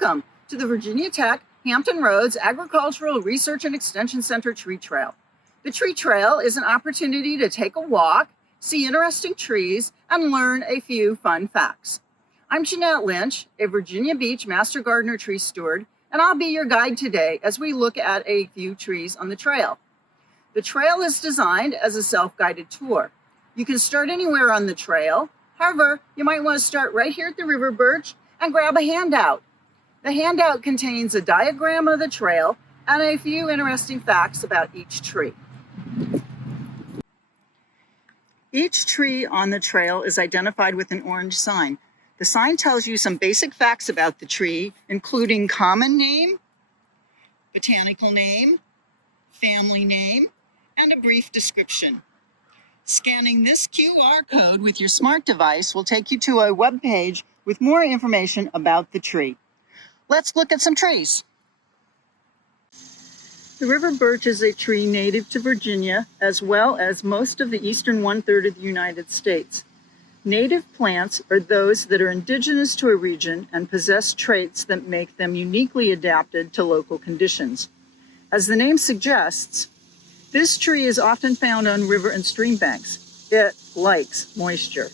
Welcome to the Virginia Tech Hampton Roads Agricultural Research and Extension Center Tree Trail. The Tree Trail is an opportunity to take a walk, see interesting trees, and learn a few fun facts. I'm Jeanette Lynch, a Virginia Beach Master Gardener tree steward, and I'll be your guide today as we look at a few trees on the trail. The trail is designed as a self-guided tour. You can start anywhere on the trail. However, you might want to start right here at the river Birch and grab a handout. The handout contains a diagram of the trail and a few interesting facts about each tree. Each tree on the trail is identified with an orange sign. The sign tells you some basic facts about the tree, including common name, botanical name, family name, and a brief description. Scanning this QR code with your smart device will take you to a web page with more information about the tree. Let's look at some trees. The river birch is a tree native to Virginia, as well as most of the eastern one-third of the United States. Native plants are those that are indigenous to a region and possess traits that make them uniquely adapted to local conditions. As the name suggests, this tree is often found on river and stream banks. It likes moisture.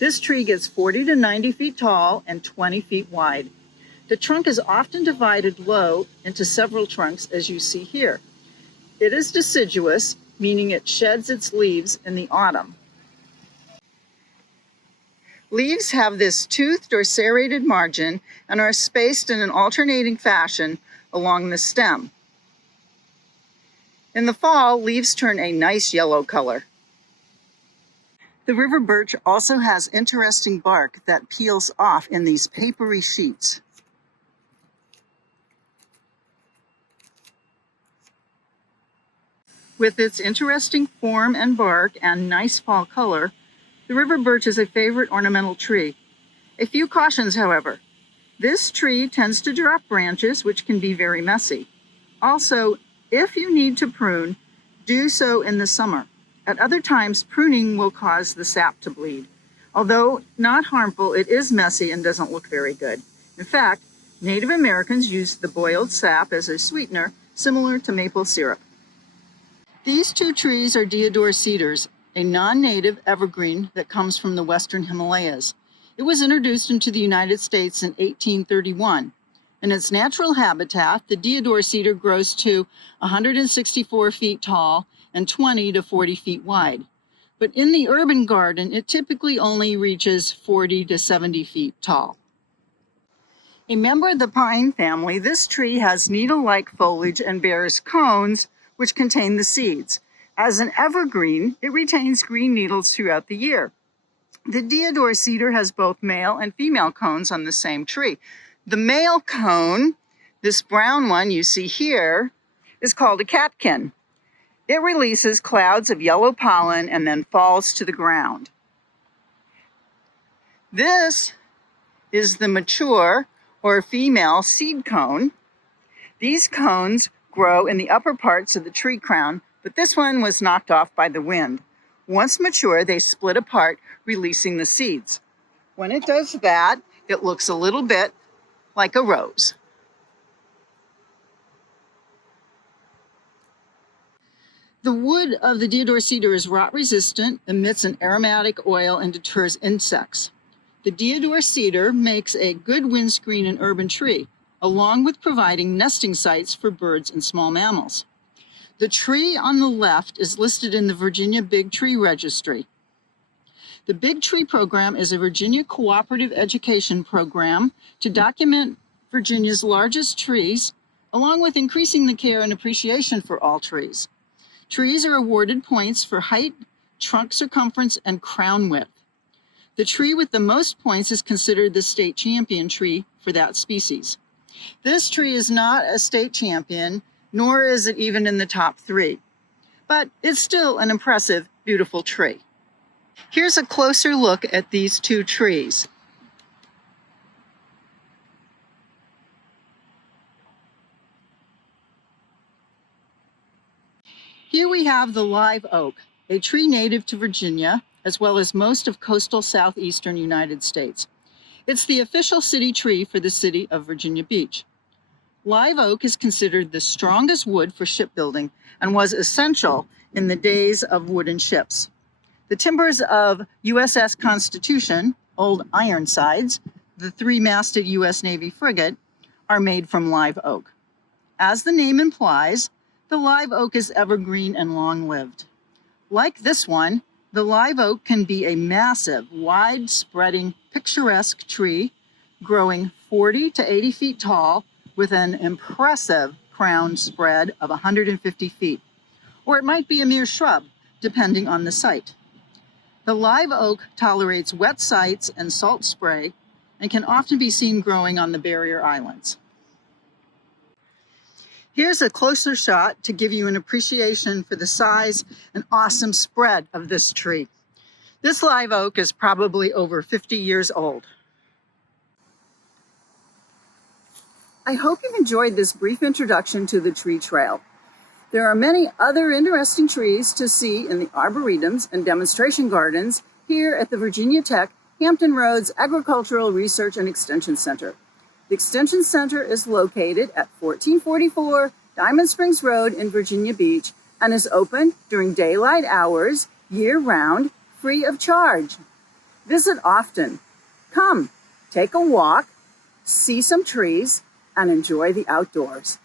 This tree gets 40 to 90 feet tall and 20 feet wide. The trunk is often divided low into several trunks, as you see here. It is deciduous, meaning it sheds its leaves in the autumn. Leaves have this toothed or serrated margin and are spaced in an alternating fashion along the stem. In the fall, leaves turn a nice yellow color. The river birch also has interesting bark that peels off in these papery sheets. With its interesting form and bark and nice fall color, the river birch is a favorite ornamental tree. A few cautions, however. This tree tends to drop branches, which can be very messy. Also, if you need to prune, do so in the summer. At other times, pruning will cause the sap to bleed. Although not harmful, it is messy and doesn't look very good. In fact, Native Americans used the boiled sap as a sweetener, similar to maple syrup. These two trees are Deodor Cedars, a non-native evergreen that comes from the western Himalayas. It was introduced into the United States in 1831. In its natural habitat, the Deodor cedar grows to 164 feet tall and 20 to 40 feet wide. But in the urban garden, it typically only reaches 40 to 70 feet tall. A member of the pine family, this tree has needle-like foliage and bears cones, which contain the seeds. As an evergreen, it retains green needles throughout the year. The Deodor cedar has both male and female cones on the same tree. The male cone, this brown one you see here, is called a catkin. It releases clouds of yellow pollen and then falls to the ground. This is the mature or female seed cone. These cones grow in the upper parts of the tree crown, but this one was knocked off by the wind. Once mature, they split apart, releasing the seeds. When it does that, it looks a little bit like a rose. The wood of the Deodor cedar is rot resistant, emits an aromatic oil, and deters insects. The Deodor cedar makes a good windscreen and urban tree, along with providing nesting sites for birds and small mammals. The tree on the left is listed in the Virginia Big Tree Registry. The Big Tree Program is a Virginia cooperative education program to document Virginia's largest trees, along with increasing the care and appreciation for all trees. Trees are awarded points for height, trunk circumference, and crown width. The tree with the most points is considered the state champion tree for that species. This tree is not a state champion, nor is it even in the top 3, but it's still an impressive, beautiful tree. Here's a closer look at these two trees. Here we have the live oak, a tree native to Virginia, as well as most of coastal southeastern United States. It's the official city tree for the city of Virginia Beach. Live oak is considered the strongest wood for shipbuilding and was essential in the days of wooden ships. The timbers of USS Constitution, Old Ironsides, the three-masted U.S. Navy frigate, are made from live oak. As the name implies, the live oak is evergreen and long-lived. Like this one, the live oak can be a massive, wide-spreading, picturesque tree growing 40 to 80 feet tall with an impressive crown spread of 150 feet. Or it might be a mere shrub, depending on the site. The live oak tolerates wet sites and salt spray and can often be seen growing on the barrier islands. Here's a closer shot to give you an appreciation for the size and awesome spread of this tree. This live oak is probably over 50 years old. I hope you've enjoyed this brief introduction to the tree trail. There are many other interesting trees to see in the arboretums and demonstration gardens here at the Virginia Tech Hampton Roads Agricultural Research and Extension Center. The Extension Center is located at 1444 Diamond Springs Road in Virginia Beach and is open during daylight hours, year-round, free of charge. Visit often. Come, take a walk, see some trees, and enjoy the outdoors.